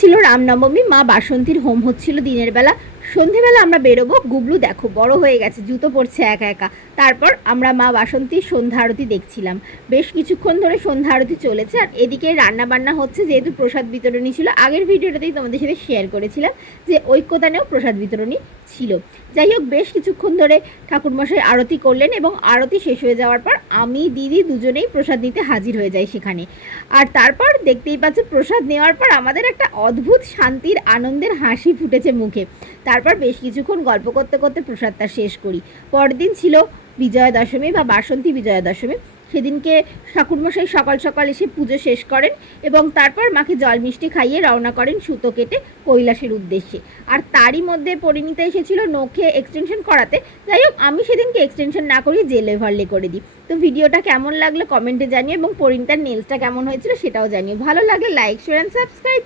ছিল রামনবমী, মা বাসন্তীর হোম হচ্ছিল দিনের বেলা। সন্ধেবেলা আমরা বেরোবো। গুবলু দেখো বড় হয়ে গেছে, জুতো পরছে একা একা। তারপর আমরা মা বাসন্তীর সন্ধ্যা আরতি দেখছিলাম। বেশ কিছুক্ষণ ধরে সন্ধ্যা আরতি চলেছে, আর এদিকে রান্না বান্না হচ্ছে। যেহেতু প্রসাদ বিতরণী ছিল, আগের ভিডিওটাতেই তোমাদের সাথে শেয়ার করেছিলাম যে ঐক্যদানেও প্রসাদ বিতরণী ছিল। যাই হোক, বেশ কিছুক্ষণ ধরে ঠাকুরমশাই আরতি করলেন এবং আরতি শেষ হয়ে যাওয়ার পর আমি দিদি দুজনেই প্রসাদ নিতে হাজির হয়ে যাই সেখানে। আর তারপর দেখতেই পাচ্ছ, প্রসাদ নেওয়ার পর আমাদের একটা অদ্ভুত শান্তির আনন্দের হাসি ফুটেছে মুখে। তারপর বেশ কিছুক্ষণ গল্প করতে করতে প্রসাদটা শেষ করি। পরদিন ছিল বিজয়া দশমী বা বাসন্তী বিজয়া দশমী। সেদিনকে ঠাকুরমশাই সকাল সকাল এসে পুজো শেষ করেন এবং তারপর মাকে জল মিষ্টি খাইয়ে রওনা করেন সুতো কেটে কৈলাসের উদ্দেশ্যে। আর তারই মধ্যে পরিণীতা এসেছিল নখে এক্সটেনশন করাতে। যাই হোক, আমি সেদিনকে এক্সটেনশন না করি জেল ওভারলে করে দিই। তো ভিডিওটা কেমন লাগলো কমেন্টে জানিও, এবং পরিণীতার নেলসটা কেমন হয়েছিল সেটাও জানিও। ভালো লাগলে লাইক, শেয়ার অ্যান্ড সাবস্ক্রাইব।